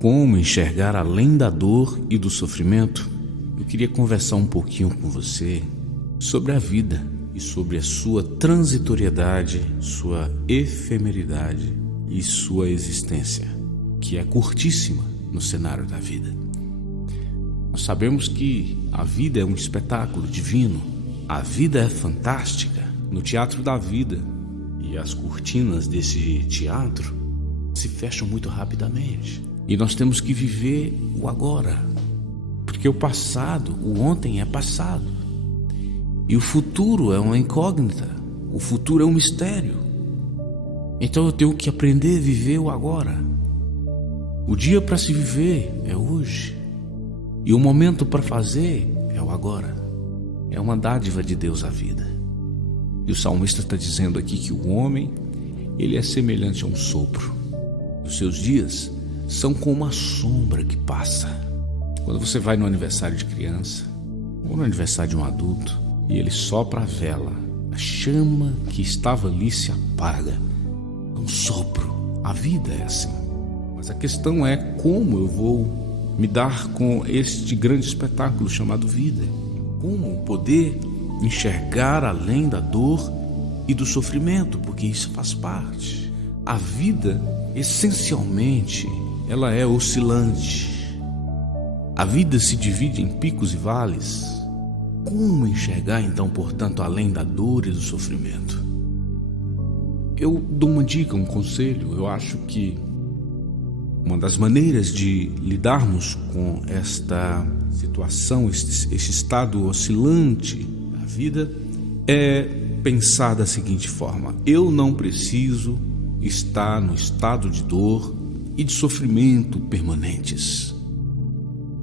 Como enxergar além da dor e do sofrimento? Eu queria conversar um pouquinho com você sobre a vida e sobre a sua transitoriedade, sua efemeridade e sua existência, que é curtíssima no cenário da vida. Nós sabemos que a vida é um espetáculo divino, a vida é fantástica no teatro da vida, e as cortinas desse teatro se fecham muito rapidamente. E nós temos que viver o agora, porque o passado, o ontem é passado. E o futuro é uma incógnita, o futuro é um mistério. Então eu tenho que aprender a viver o agora. O dia para se viver é hoje. E o momento para fazer é o agora. É uma dádiva de Deus à vida. E o salmista está dizendo aqui que o homem, ele é semelhante a um sopro. Os seus dias são como uma sombra que passa. Quando você vai no aniversário de criança ou no aniversário de um adulto e ele sopra a vela, a chama que estava ali se apaga. É um sopro. A vida é assim. Mas a questão é como eu vou me dar com este grande espetáculo chamado vida. Como poder enxergar além da dor e do sofrimento, porque isso faz parte. A vida, essencialmente, ela é oscilante. A vida se divide em picos e vales. Como enxergar, então, portanto, além da dor e do sofrimento? Eu dou uma dica, um conselho. Eu acho que uma das maneiras de lidarmos com esta situação, esse estado oscilante da vida, é pensar da seguinte forma: eu não preciso estar no estado de dor e de sofrimento permanentes.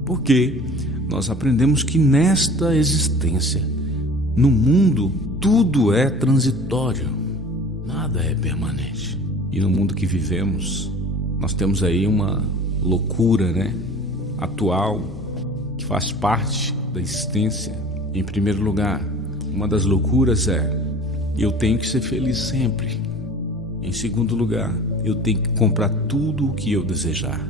Porque nós aprendemos que nesta existência, no mundo, tudo é transitório, nada é permanente. E no mundo que vivemos, nós temos aí uma loucura, atual, que faz parte da existência. Em primeiro lugar, uma das loucuras é: eu tenho que ser feliz sempre. Em segundo lugar, eu tenho que comprar tudo o que eu desejar.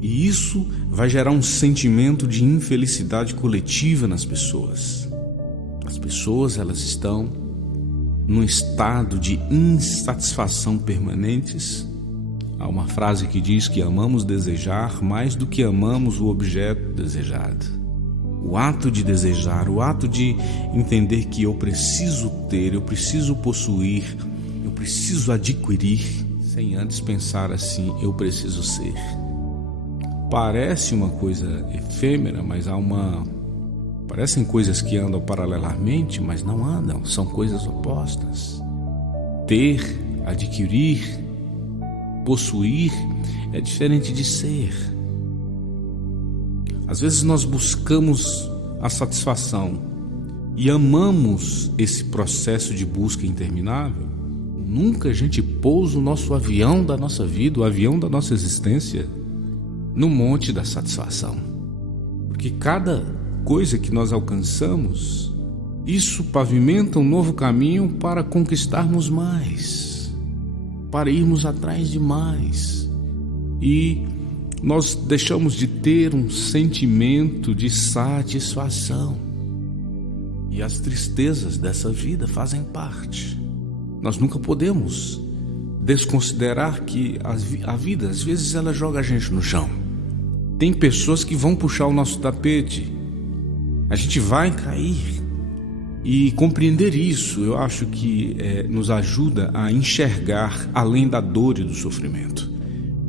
E isso vai gerar um sentimento de infelicidade coletiva nas pessoas. As pessoas, elas estão num estado de insatisfação permanentes. Há uma frase que diz que amamos desejar mais do que amamos o objeto desejado. O ato de desejar, o ato de entender que eu preciso ter, eu preciso possuir, eu preciso adquirir, sem antes pensar assim: eu preciso ser. Parece uma coisa efêmera, mas parecem coisas que andam paralelamente, mas não andam, são coisas opostas. Ter, adquirir, possuir é diferente de ser. Às vezes nós buscamos a satisfação e amamos esse processo de busca interminável. Nunca a gente pousa o nosso avião da nossa vida, o avião da nossa existência, no monte da satisfação. Porque cada coisa que nós alcançamos, isso pavimenta um novo caminho para conquistarmos mais, para irmos atrás de mais. E nós deixamos de ter um sentimento de satisfação. E as tristezas dessa vida fazem parte. Nós nunca podemos desconsiderar que a vida, às vezes, ela joga a gente no chão. Tem pessoas que vão puxar o nosso tapete. A gente vai cair. E compreender isso, eu acho que nos ajuda a enxergar além da dor e do sofrimento.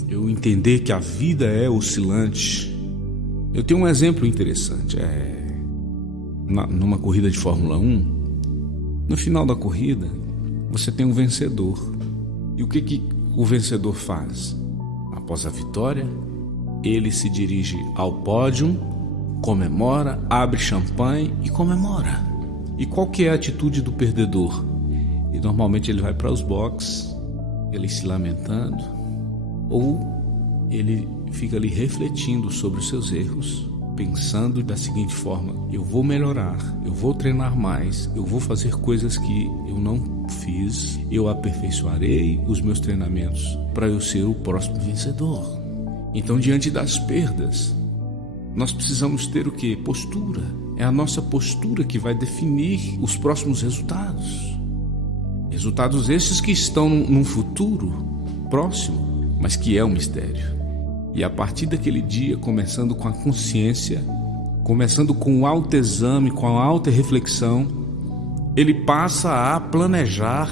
Eu entender que a vida é oscilante. Eu tenho um exemplo interessante. Numa corrida de Fórmula 1, no final da corrida, você tem um vencedor. E o que o vencedor faz? Após a vitória, ele se dirige ao pódio, comemora, abre champanhe e comemora. E qual que é a atitude do perdedor? E normalmente ele vai para os boxes, ele se lamentando, ou ele fica ali refletindo sobre os seus erros, pensando da seguinte forma: eu vou melhorar, eu vou treinar mais, eu vou fazer coisas que eu não fiz, eu aperfeiçoarei os meus treinamentos para eu ser o próximo vencedor. Então, diante das perdas, nós precisamos ter o quê? Postura. É a nossa postura que vai definir os próximos resultados. Resultados esses que estão num futuro próximo, mas que é um mistério. E a partir daquele dia, começando com a consciência, começando com o autoexame, com a autorreflexão, ele passa a planejar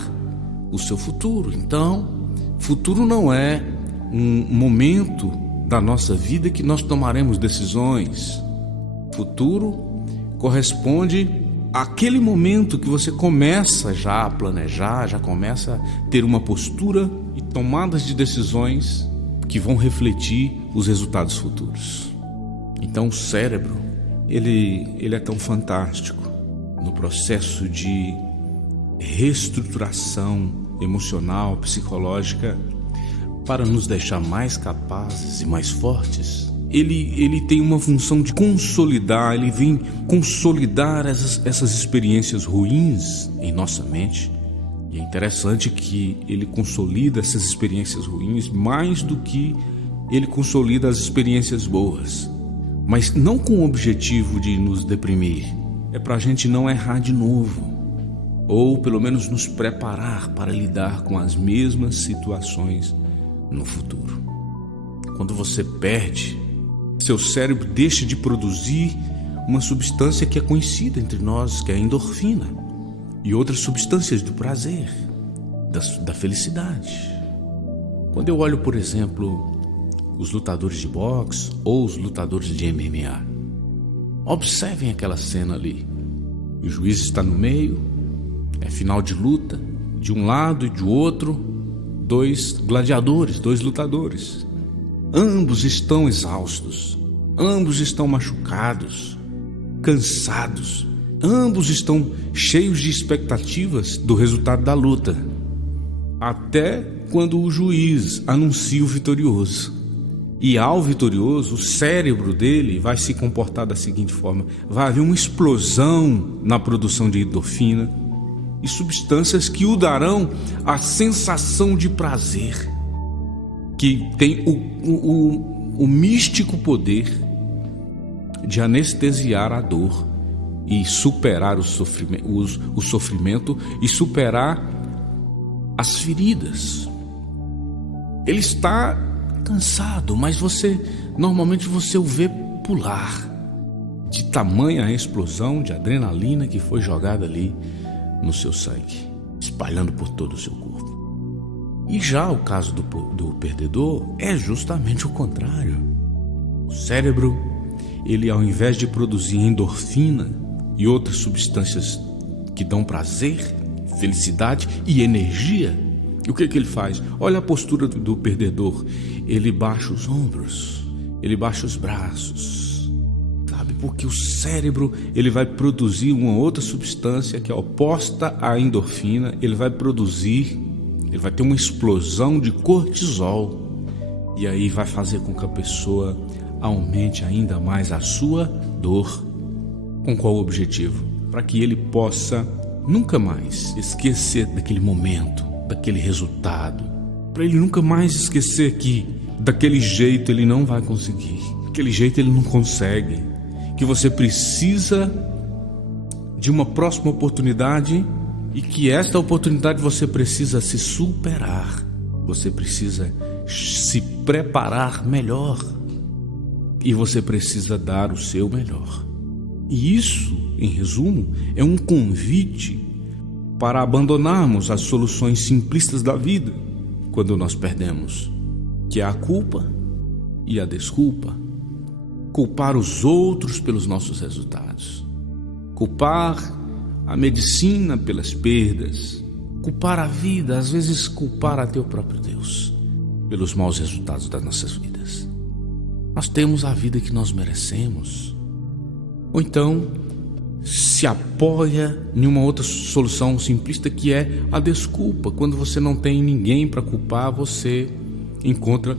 o seu futuro. Então, futuro não é um momento da nossa vida que nós tomaremos decisões. Futuro corresponde àquele momento que você começa já a planejar, já começa a ter uma postura e tomadas de decisões que vão refletir os resultados futuros. Então o cérebro, ele é tão fantástico no processo de reestruturação emocional, psicológica, para nos deixar mais capazes e mais fortes. Ele tem uma função de consolidar, ele vem consolidar essas experiências ruins em nossa mente. E é interessante que ele consolida essas experiências ruins mais do que ele consolida as experiências boas. Mas não com o objetivo de nos deprimir, é para a gente não errar de novo, ou pelo menos nos preparar para lidar com as mesmas situações no futuro. Quando você perde, seu cérebro deixa de produzir uma substância que é conhecida entre nós, que é a endorfina, e outras substâncias do prazer, da felicidade. Quando eu olho, por exemplo, os lutadores de boxe ou os lutadores de MMA, observem aquela cena ali. O juiz está no meio, é final de luta, de um lado e de outro, dois gladiadores, dois lutadores. Ambos estão exaustos, ambos estão machucados, cansados, ambos estão cheios de expectativas do resultado da luta, até quando o juiz anuncia o vitorioso. E ao vitorioso, o cérebro dele vai se comportar da seguinte forma: vai haver uma explosão na produção de endorfina e substâncias que o darão a sensação de prazer, que tem o místico poder de anestesiar a dor e superar o sofrimento e superar as feridas. Ele está cansado, mas normalmente você o vê pular, de tamanha explosão de adrenalina que foi jogada ali no seu sangue, espalhando por todo o seu corpo. E já o caso do perdedor é justamente o contrário. O cérebro, ele, ao invés de produzir endorfina e outras substâncias que dão prazer, felicidade e energia, o que ele faz? Olha a postura do perdedor. Ele baixa os ombros, ele baixa os braços, sabe? Porque o cérebro, ele vai produzir uma outra substância que é oposta à endorfina. Ele vai ter uma explosão de cortisol, e aí vai fazer com que a pessoa aumente ainda mais a sua dor. Com qual objetivo? Para que ele possa nunca mais esquecer daquele momento, daquele resultado, para ele nunca mais esquecer que daquele jeito ele não vai conseguir, daquele jeito ele não consegue, que você precisa de uma próxima oportunidade e que esta oportunidade você precisa se superar, você precisa se preparar melhor e você precisa dar o seu melhor. E isso, em resumo, é um convite para abandonarmos as soluções simplistas da vida quando nós perdemos, que é a culpa e a desculpa. Culpar os outros pelos nossos resultados, culpar a medicina pelas perdas, culpar a vida, às vezes culpar até o próprio Deus pelos maus resultados das nossas vidas. Nós temos a vida que nós merecemos. Ou então se apoia em uma outra solução simplista, que é a desculpa. Quando você não tem ninguém para culpar, você encontra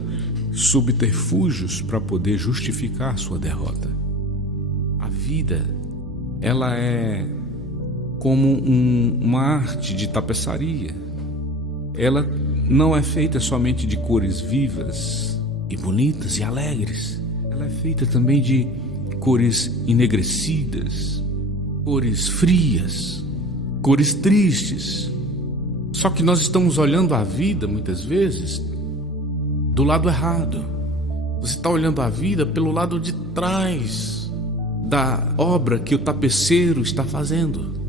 subterfúgios para poder justificar sua derrota. A vida, ela é como uma arte de tapeçaria. Ela não é feita somente de cores vivas e bonitas e alegres. Ela é feita também de cores enegrecidas, cores frias, cores tristes. Só que nós estamos olhando a vida, muitas vezes, do lado errado. Você está olhando a vida pelo lado de trás da obra que o tapeceiro está fazendo.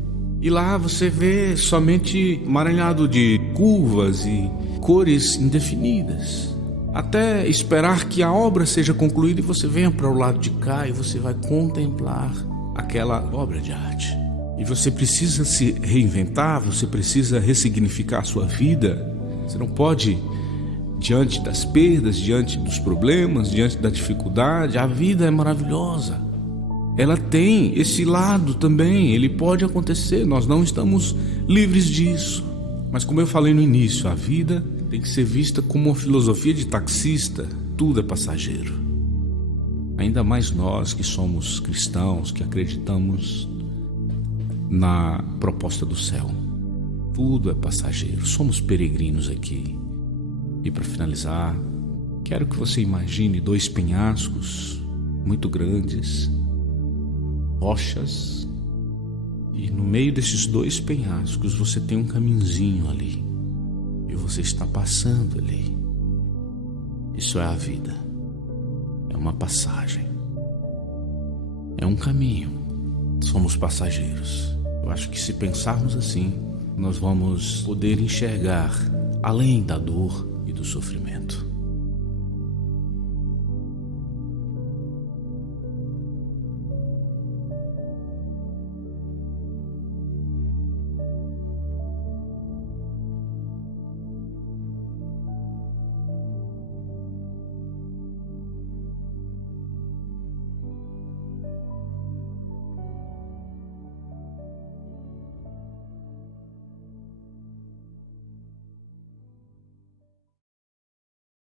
E lá você vê somente emaranhado de curvas e cores indefinidas. Até esperar que a obra seja concluída e você venha para o lado de cá e você vai contemplar aquela obra de arte. E você precisa se reinventar, você precisa ressignificar a sua vida. Você não pode, diante das perdas, diante dos problemas, diante da dificuldade. A vida é maravilhosa. Ela tem esse lado também, ele pode acontecer, nós não estamos livres disso. Mas como eu falei no início, a vida tem que ser vista como uma filosofia de taxista, tudo é passageiro. Ainda mais nós que somos cristãos, que acreditamos na proposta do céu. Tudo é passageiro, somos peregrinos aqui. E para finalizar, quero que você imagine 2 penhascos muito grandes, rochas, e no meio desses 2 penhascos você tem um caminhozinho ali e você está passando ali. Isso é a vida, é uma passagem, é um caminho, somos passageiros. Eu acho que se pensarmos assim, nós vamos poder enxergar além da dor e do sofrimento.